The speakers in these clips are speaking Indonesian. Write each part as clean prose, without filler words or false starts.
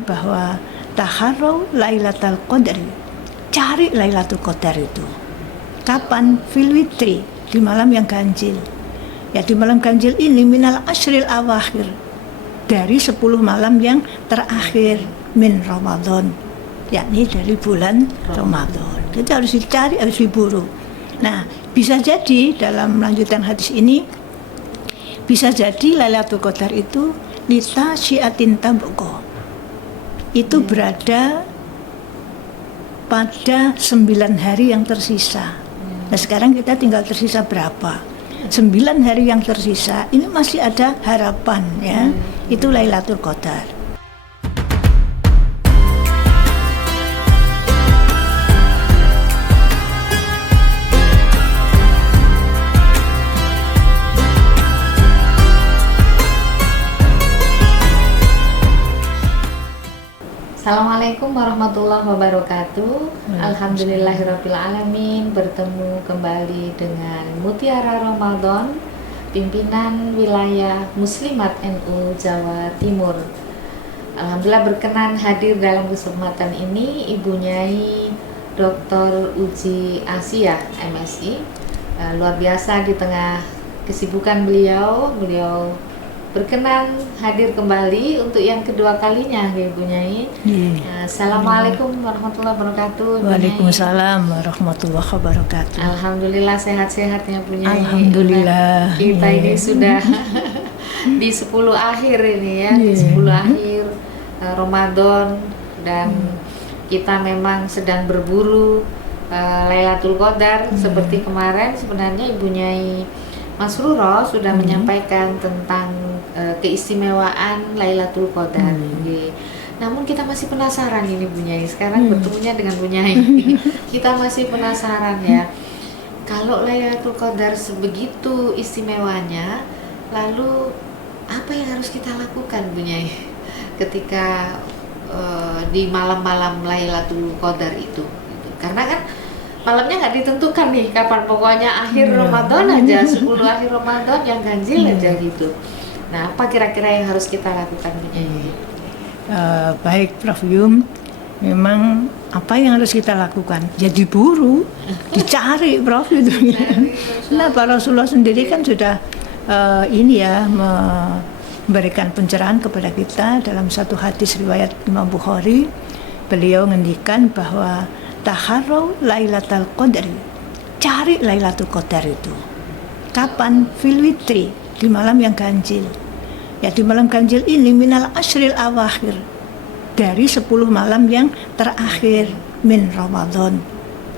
menginginkan bahwa taharau Lailatul Qadri, cari Lailatul Qadar itu. Kapan? Fil witri, di malam yang ganjil. Ya, di malam ganjil ini minal ashril awakhir, dari 10 malam yang terakhir min Ramadan, yakni dari bulan Ramadan. Jadi harus dicari, harus diburu. Nah, bisa jadi dalam lanjutan hadis ini, bisa jadi Lailatul Qadar itu lita syiatin tabqa, itu berada pada 9 hari yang tersisa. Nah, sekarang kita tinggal tersisa berapa? 9 hari yang tersisa, ini masih ada harapan ya. Itu Lailatul Qadar. Assalamualaikum warahmatullahi wabarakatuh. Alhamdulillahirabbil alamin. Bertemu kembali dengan Mutiara Ramadan, pimpinan wilayah Muslimat NU Jawa Timur. Alhamdulillah berkenan hadir dalam kesempatan ini Ibu Nyai Dr. Uji Asia MSI. Luar biasa di tengah kesibukan beliau berkenan hadir kembali untuk yang kedua kalinya, Ibu Nyai. Assalamualaikum warahmatullahi wabarakatuh. Waalaikumsalam warahmatullahi wabarakatuh. Alhamdulillah sehat-sehatnya Bu Nyai. Alhamdulillah. Kita ini sudah di 10 akhir ini ya, di 10 akhir Ramadan, dan kita memang sedang berburu Lailatul Qadar. Seperti kemarin sebenarnya Ibu Nyai Masruro sudah menyampaikan tentang keistimewaan Lailatul Qadar. Namun kita masih penasaran ini Bu Nyai. Sekarang bertemunya dengan Bu Nyai. Kita masih penasaran ya. Kalau Lailatul Qadar sebegitu istimewanya, lalu apa yang harus kita lakukan Bu Nyai ketika di malam-malam Lailatul Qadar itu? Karena kan malamnya nggak ditentukan nih kapan, pokoknya akhir Ramadan aja, 10 akhir Ramadan yang ganjil aja gitu. Nah, apa kira-kira yang harus kita lakukan Bu Nyai? Baik Prof Yum, memang apa yang harus kita lakukan? Ya diburu, dicari Prof itu. Nah, Pak Rasulullah sendiri kan sudah memberikan pencerahan kepada kita dalam satu hadis riwayat Imam Bukhari. Beliau ngendikan bahwa taharau Lailatul Qadri, cari Lailatul Qadar itu. Kapan? Fil witri, di malam yang ganjil. Ya, di malam ganjil ini minal ashril awakhir, dari 10 malam yang terakhir min Ramadan,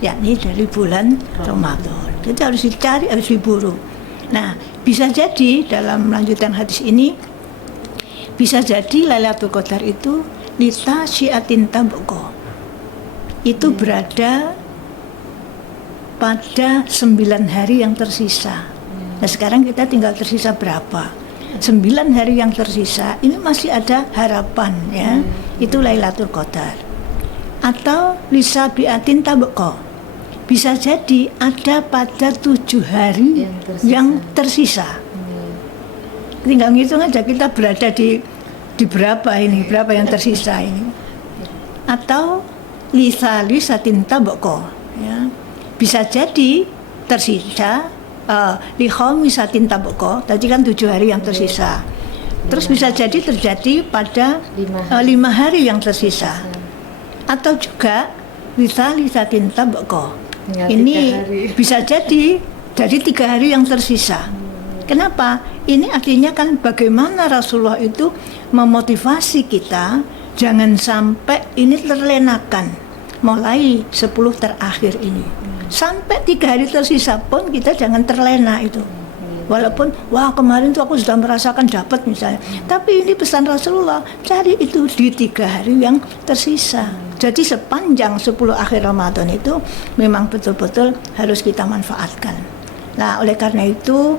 yakni dari bulan Ramadan. Jadi harus dicari, harus diburu. Nah, bisa jadi dalam lanjutan hadis ini, bisa jadi Lailatul Qadar itu lita syiatin tabqa, itu berada pada 9 hari yang tersisa. Nah, sekarang kita tinggal tersisa berapa? 9 hari yang tersisa, ini masih ada harapan ya. Itu Lailatul Qadar. Atau lisa biatin tabqa, bisa jadi ada pada 7 hari yang tersisa. Tinggal ngitung aja kita berada di berapa ini, berapa yang tersisa ini. Atau lisatin tabqa ya. Bisa jadi tersisa likhomisatin tabqa, tadi kan 7 hari yang tersisa. Terus bisa jadi terjadi pada 5 hari yang tersisa. Atau juga lisatin tabqa, ini bisa jadi dari 3 hari yang tersisa. Kenapa? Ini artinya kan bagaimana Rasulullah itu memotivasi kita jangan sampai ini terlenakan mulai 10 terakhir ini. Sampai 3 hari tersisa pun kita jangan terlena itu. Walaupun wah kemarin tuh aku sudah merasakan dapat misalnya, tapi ini pesan Rasulullah, cari itu di 3 hari yang tersisa. Jadi sepanjang 10 akhir Ramadan itu memang betul-betul harus kita manfaatkan. Nah, oleh karena itu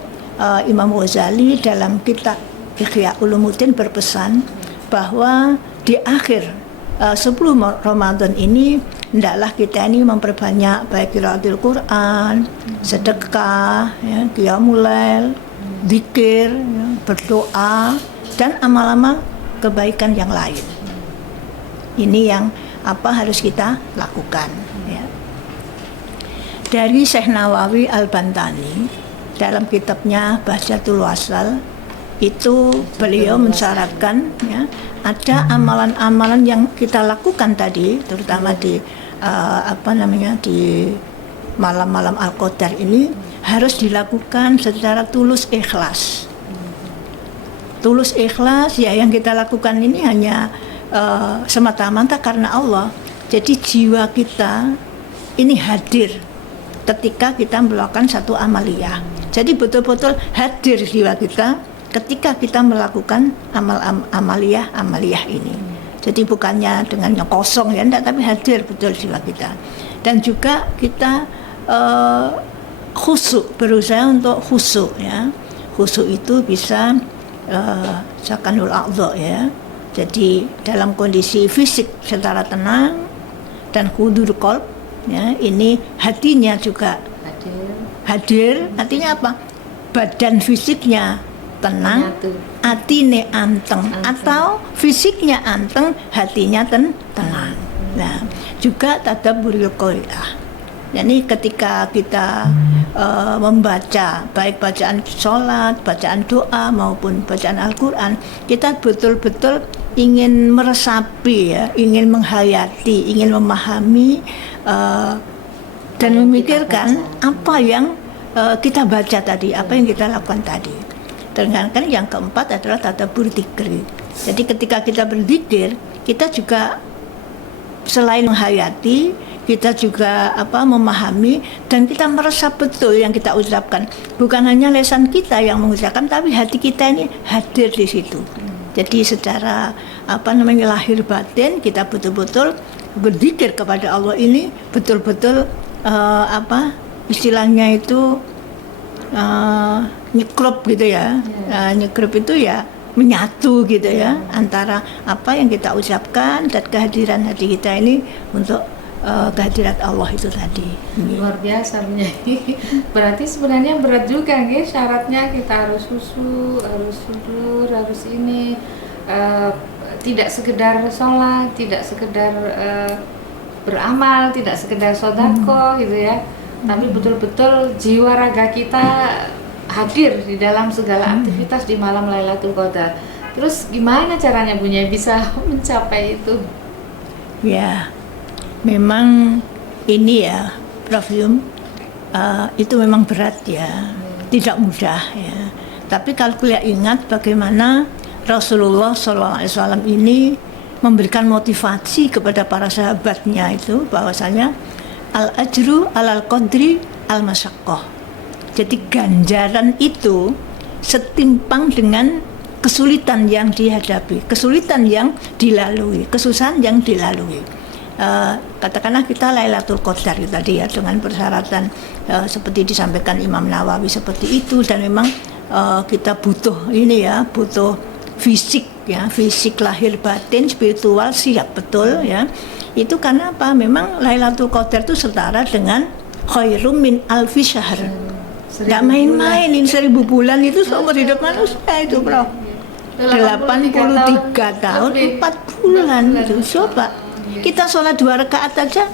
Imam Ghazali dalam kitab Ihya Ulumuddin berpesan bahwa di akhir 10 Ramadan ini hendaklah kita ini memperbanyak baik qiraatul Quran, sedekah, ya, qiyamul lail, zikir, ya, berdoa, dan amal-amal kebaikan yang lain. Ini yang harus kita lakukan, ya. Dari Syekh Nawawi Al-Bantani dalam kitabnya Bahjatul Wasal itu beliau mensyaratkan, ya, ada amalan-amalan yang kita lakukan tadi, terutama di di malam-malam Al-Qadar ini harus dilakukan secara tulus ikhlas. Tulus ikhlas, ya, yang kita lakukan ini hanya semata-mata karena Allah. Jadi jiwa kita ini hadir ketika kita melakukan satu amaliyah. Jadi betul-betul hadir jiwa kita ketika kita melakukan amaliyah ini. Jadi bukannya dengan yang kosong, ya, enggak, tapi hadir betul jiwa kita. Dan juga kita khusyuk, berusaha untuk khusyuk, ya. Khusyuk itu bisa sakanul a'dha, ya. Jadi dalam kondisi fisik secara tenang dan hudur qalb, ya, ini hatinya juga hadir. Artinya apa? Badan fisiknya tenang, hatine anteng, atau fisiknya anteng, hatinya tenang. Nah, juga tadabburul qiraah. Jadi ketika kita membaca, baik bacaan sholat, bacaan doa maupun bacaan Al-Quran, kita betul-betul ingin meresapi, ya, ingin menghayati, ingin memahami dan memikirkan apa yang kita baca tadi, apa yang kita lakukan tadi. Sedangkan yang keempat adalah tadabbur dzikri. Jadi ketika kita berzikir, kita juga selain menghayati, kita juga memahami dan kita meresap betul yang kita ucapkan. Bukan hanya lisan kita yang mengucapkan, tapi hati kita ini hadir di situ. Jadi secara lahir batin kita betul-betul berzikir kepada Allah ini betul-betul istilahnya itu nyekrop gitu, ya. Nyekrop itu ya menyatu gitu, ya, antara apa yang kita ucapkan dan kehadiran hati kita ini untuk kehadirat Allah itu tadi. Luar biasa, Nyai. Berarti sebenarnya berat juga, nggih, syaratnya kita harus khusyuk, harus sudur, harus ini, tidak sekedar sholat, tidak sekedar beramal, tidak sekedar sodako gitu, ya, tapi betul-betul jiwa raga kita hadir di dalam segala aktivitas di malam Lailatul Qadar. Terus gimana caranya Bu Nyai bisa mencapai itu? Ya, memang ini, ya, Prof Yum, itu memang berat, ya, tidak mudah, ya. Tapi kalau kita ingat bagaimana Rasulullah SAW ini memberikan motivasi kepada para sahabatnya itu, bahwasanya al-ajru alal qadri al-masyaqqah. Jadi ganjaran itu setimpang dengan kesulitan yang dihadapi, kesulitan yang dilalui, kesusahan yang dilalui. Katakanlah kita Lailatul Qadar tadi, ya, dengan persyaratan seperti disampaikan Imam Nawawi seperti itu, dan memang kita butuh ini, ya, butuh fisik, ya, fisik lahir batin spiritual siap betul, ya. Itu karena apa? Memang Lailatul Qadar itu setara dengan khairum min alfi syahr. Nggak main-main, ini 1000 bulan itu seumur hidup manusia itu, Bro. 83 tahun 4 bulan itu. Coba kita sholat 2 rakaat aja,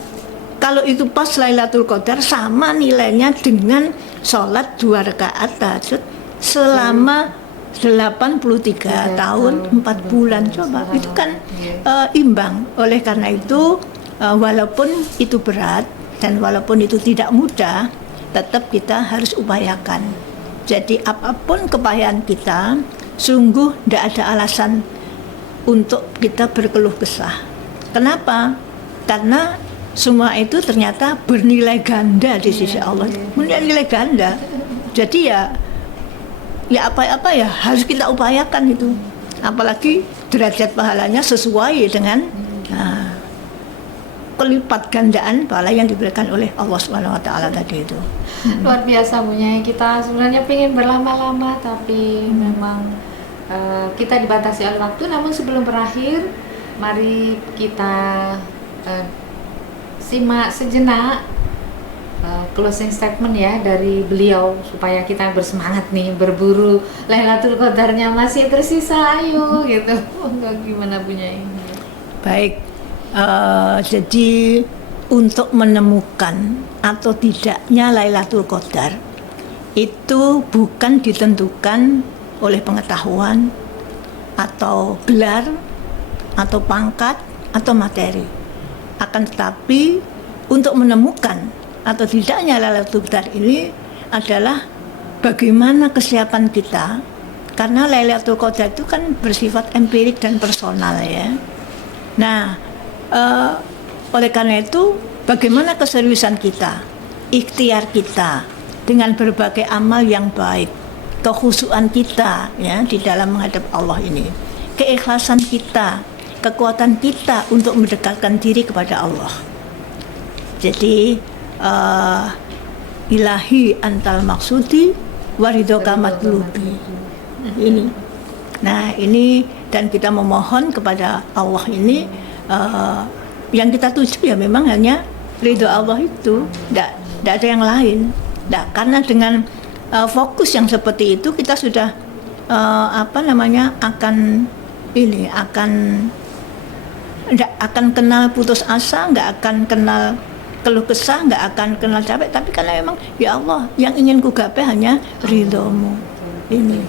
kalau itu pas Lailatul Qadar sama nilainya dengan sholat 2 rakaat tahajud selama 83 tahun 4 bulan. Coba, itu kan imbang. Oleh karena itu walaupun itu berat dan walaupun itu tidak mudah, tetap kita harus upayakan. Jadi apapun kepayahan kita, sungguh tidak ada alasan untuk kita berkeluh kesah. Kenapa? Karena semua itu ternyata bernilai ganda di sisi Allah. Bernilai ganda. Jadi ya apa-apa ya harus kita upayakan itu. Apalagi derajat pahalanya sesuai dengan kelipat gandaan pahala yang diberikan oleh Allah SWT tadi itu. Luar biasa Bu Nyai. Kita sebenarnya ingin berlama-lama, tapi memang kita dibatasi oleh waktu. Namun sebelum berakhir, mari kita simak sejenak closing statement, ya, dari beliau supaya kita bersemangat nih berburu Lailatul Qadarnya masih tersisa, ayo gitu. Enggak, gimana Bu Nyai? Baik. Jadi untuk menemukan atau tidaknya Lailatul Qadar itu bukan ditentukan oleh pengetahuan atau gelar atau pangkat atau materi. Akan tetapi untuk menemukan atau tidaknya Lailatul Qadar ini adalah bagaimana kesiapan kita, karena Lailatul Qadar itu kan bersifat empirik dan personal ya. Nah, oleh karena itu bagaimana keseriusan kita, ikhtiar kita dengan berbagai amal yang baik, kekhusyuan kita ya di dalam menghadap Allah ini, keikhlasan kita, kekuatan kita untuk mendekatkan diri kepada Allah. Jadi ilahi antal maksudi waridoka matlubi ini. Nah ini, dan kita memohon kepada Allah ini, yang kita tuju ya memang hanya ridho Allah itu, tidak ada yang lain. Karena dengan fokus yang seperti itu kita sudah nggak akan kenal putus asa, nggak akan kenal keluh kesah, nggak akan kenal capek. Tapi karena memang ya Allah, yang ingin ku gapai hanya ridhomu ini.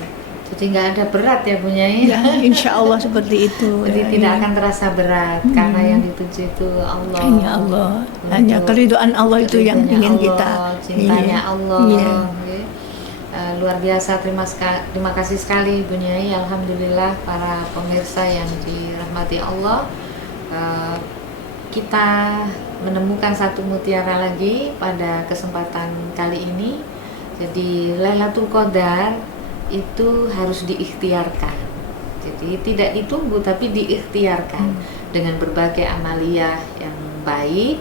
Jadi nggak ada berat ya Bu Nyai? Ya, insya Allah seperti itu. Jadi ya, tidak ya. akan terasa berat karena yang dituju itu Allah. Hanya Allah, hanya keridhaan Allah itu yang ingin Allah, kita. cintanya Iya. Allah. Iya. Luar biasa, terima kasih sekali Bu Nyai. Alhamdulillah para pemirsa yang dirahmati Allah, kita menemukan satu mutiara lagi pada kesempatan kali ini. Jadi Lailatul Qadar itu harus diikhtiarkan. Jadi tidak ditunggu tapi diikhtiarkan dengan berbagai amaliyah yang baik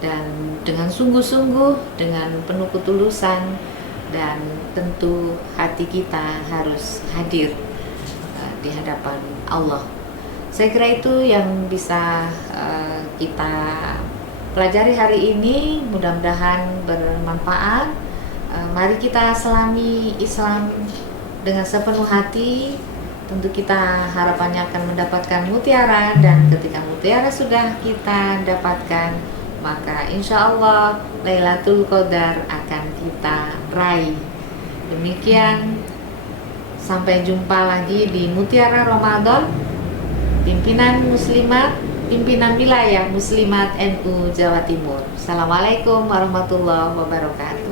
dan dengan sungguh-sungguh, dengan penuh ketulusan, dan tentu hati kita harus hadir di hadapan Allah. Saya kira itu yang bisa kita pelajari hari ini, mudah-mudahan bermanfaat. Mari kita selami Islam dengan sepenuh hati. Tentu kita harapannya akan mendapatkan mutiara, dan ketika mutiara sudah kita dapatkan, maka insya Allah Lailatul Qadar akan kita raih. Demikian, sampai jumpa lagi di Mutiara Ramadan, pimpinan muslimat, pimpinan wilayah muslimat NU Jawa Timur. Assalamualaikum warahmatullahi wabarakatuh.